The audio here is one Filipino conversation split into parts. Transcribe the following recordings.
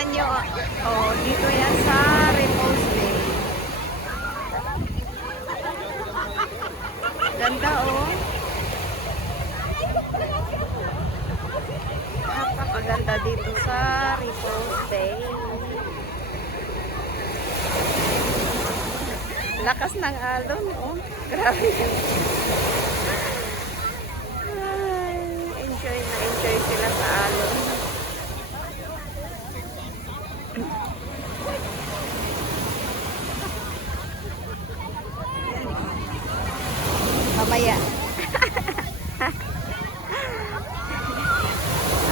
tingnan nyo. Oh, dito yan sa Repose Bay. Ganda oh. Napakaganda dito sa Repose Bay. Lakas ng alon oh. Grabe yun. Ay, enjoy na enjoy sila sa alon. Mamaya.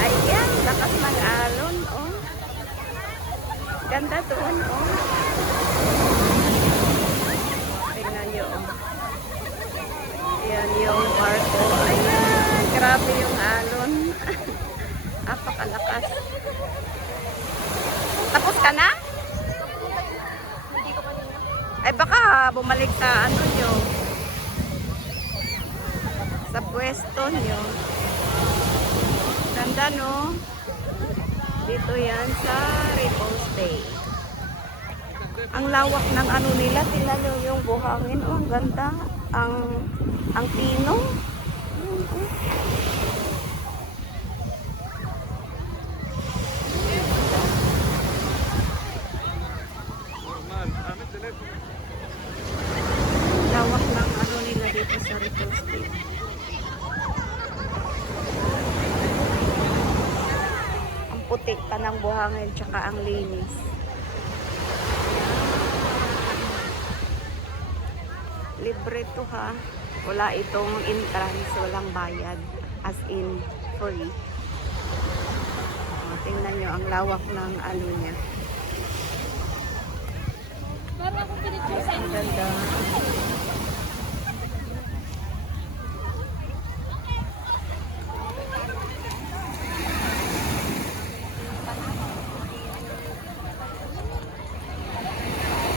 Ayan, lakas ng alon, oh. Ganda doon, oh. Tingnan nyo, oh. Ayan yung barko. Ayan, grabe yung alon. Napakalakas. Tapos ka na? Ay, baka bumalik sa ano nyo. Sa pwesto nyo. Ganda no? Dito yan sa Repose Bay. Ang lawak ng ano nila, tingnan nyo yung buhangin. Oh, ang ganda. Ang pino. Lawak ng ano nila dito sa Repose Bay. Puti pa ng buhangin tsaka ang linis. Libre to ha. Wala itong entrance, walang bayad. As in, free. Tingnan nyo ang lawak ng ano niya.